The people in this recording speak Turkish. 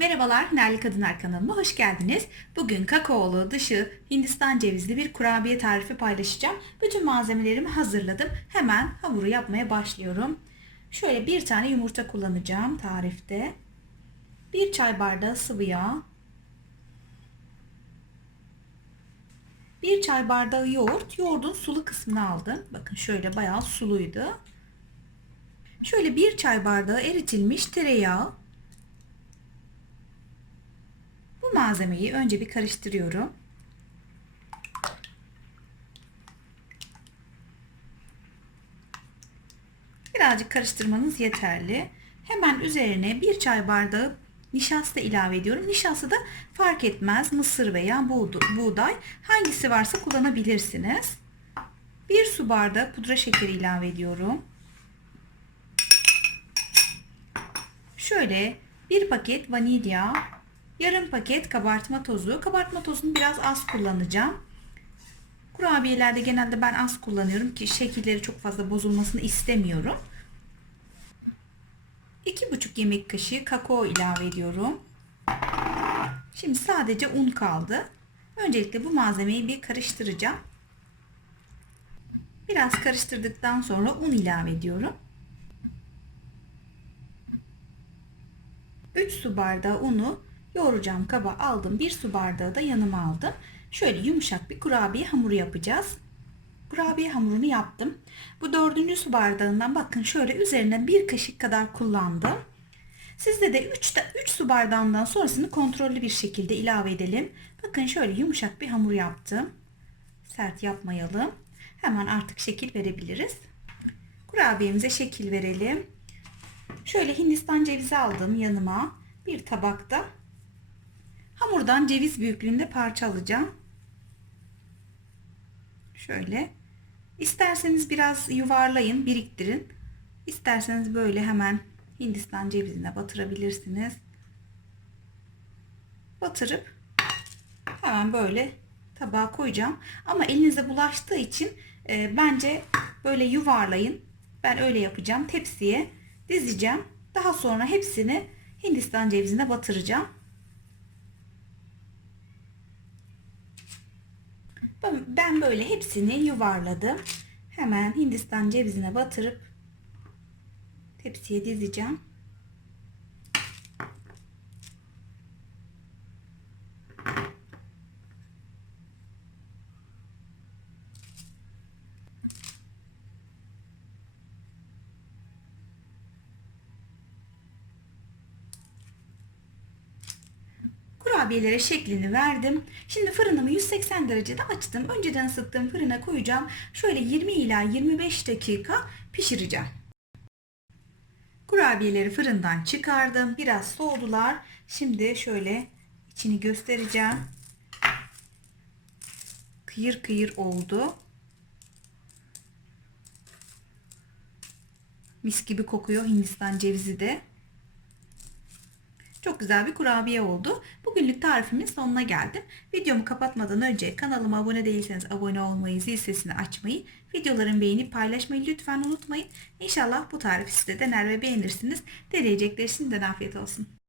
Merhabalar, Nerli Kadınlar kanalıma hoş geldiniz. Bugün kakaolu, dışı Hindistan cevizli bir kurabiye tarifi paylaşacağım. Bütün malzemelerimi hazırladım. Hemen hamuru yapmaya başlıyorum. Şöyle bir tane yumurta kullanacağım tarifte. Bir çay bardağı sıvı yağ. Bir çay bardağı yoğurt. Yoğurdun sulu kısmını aldım. Bakın şöyle bayağı suluydu. Şöyle bir çay bardağı eritilmiş tereyağı. Malzemeyi önce bir karıştırıyorum. Birazcık karıştırmanız yeterli. Hemen üzerine bir çay bardağı nişasta ilave ediyorum. Nişasta da fark etmez mısır veya buğday hangisi varsa kullanabilirsiniz. Bir su bardağı pudra şekeri ilave ediyorum. Şöyle bir paket vanilya, yarım paket kabartma tozu. Kabartma tozunu biraz az kullanacağım. Kurabiyelerde genelde ben az kullanıyorum ki şekilleri çok fazla bozulmasını istemiyorum. 2,5 yemek kaşığı kakao ilave ediyorum. Şimdi sadece un kaldı. Öncelikle bu malzemeyi bir karıştıracağım. Biraz karıştırdıktan sonra un ilave ediyorum. 3 su bardağı unu yoğuracağım kaba aldım. 1 su bardağı da yanıma aldım. Şöyle yumuşak bir kurabiye hamuru yapacağız. Kurabiye hamurunu yaptım. Bu dördüncü su bardağından bakın şöyle üzerine bir kaşık kadar kullandım. Sizde de 3 3 su bardağından sonrasını kontrollü bir şekilde ilave edelim. Bakın şöyle yumuşak bir hamur yaptım. Sert yapmayalım. Hemen artık şekil verebiliriz. Kurabiyemize şekil verelim. Şöyle Hindistan cevizi aldım yanıma. Bir tabakta hamurdan ceviz büyüklüğünde parça alacağım. Şöyle. İsterseniz biraz yuvarlayın, biriktirin. İsterseniz böyle hemen Hindistan cevizine batırabilirsiniz. Batırıp hemen böyle tabağa koyacağım. Ama elinize bulaştığı için e, bence böyle yuvarlayın. Ben öyle yapacağım. Tepsiye dizeceğim. Daha sonra hepsini Hindistan cevizine batıracağım. Ben böyle hepsini yuvarladım. Hemen Hindistan cevizine batırıp tepsiye dizeceğim. Kurabiyelere şeklini verdim. Şimdi fırınımı 180 derecede açtım. Önceden ısıttığım fırına koyacağım. Şöyle 20 ila 25 dakika pişireceğim. Kurabiyeleri fırından çıkardım. Biraz soğudular. Şimdi şöyle içini göstereceğim. Kıyır kıyır oldu. Mis gibi kokuyor Hindistan cevizi de. Güzel bir kurabiye oldu. Bugünlük tarifimin sonuna geldim. Videomu kapatmadan önce kanalıma abone değilseniz abone olmayı, zil sesini açmayı, videolarımı beğenip paylaşmayı lütfen unutmayın. İnşallah bu tarifi size dener ve beğenirsiniz. Deneyecekler şimdiden afiyet olsun.